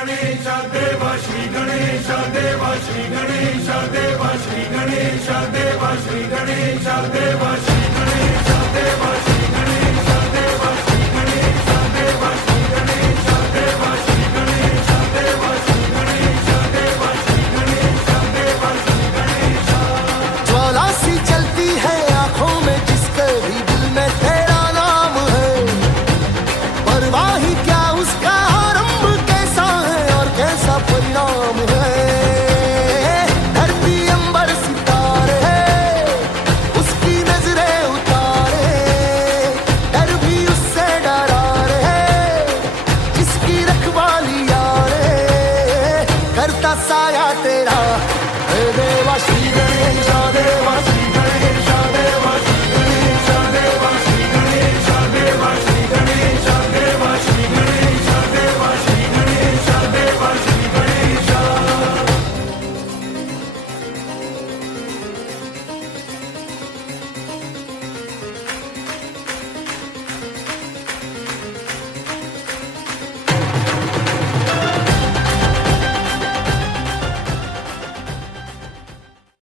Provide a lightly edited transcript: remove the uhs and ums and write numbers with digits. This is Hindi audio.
गणेश देवा श्री गणेश देवा श्री गणेश देवा श्री गणेश देवा श्री गणेश देवा श्री गणेश देवा श्री गणेश देवा श्री गणेश देवा श्री गणेश देवा श्री गणेश देवा श्री गणेश देवा श्री गणेश देवा श्री गणेश। ज्वाला सी चलती है आंखों में जिसके भी दिल में तेरा नाम है, परवाह ही क्या उसका आरंभ कैसा है और कैसा परिणाम है। धरती अंबर सितारे उसकी नजरें उतारे, डर भी उससे डरा रे जिसकी रखवाली यारे। करता सा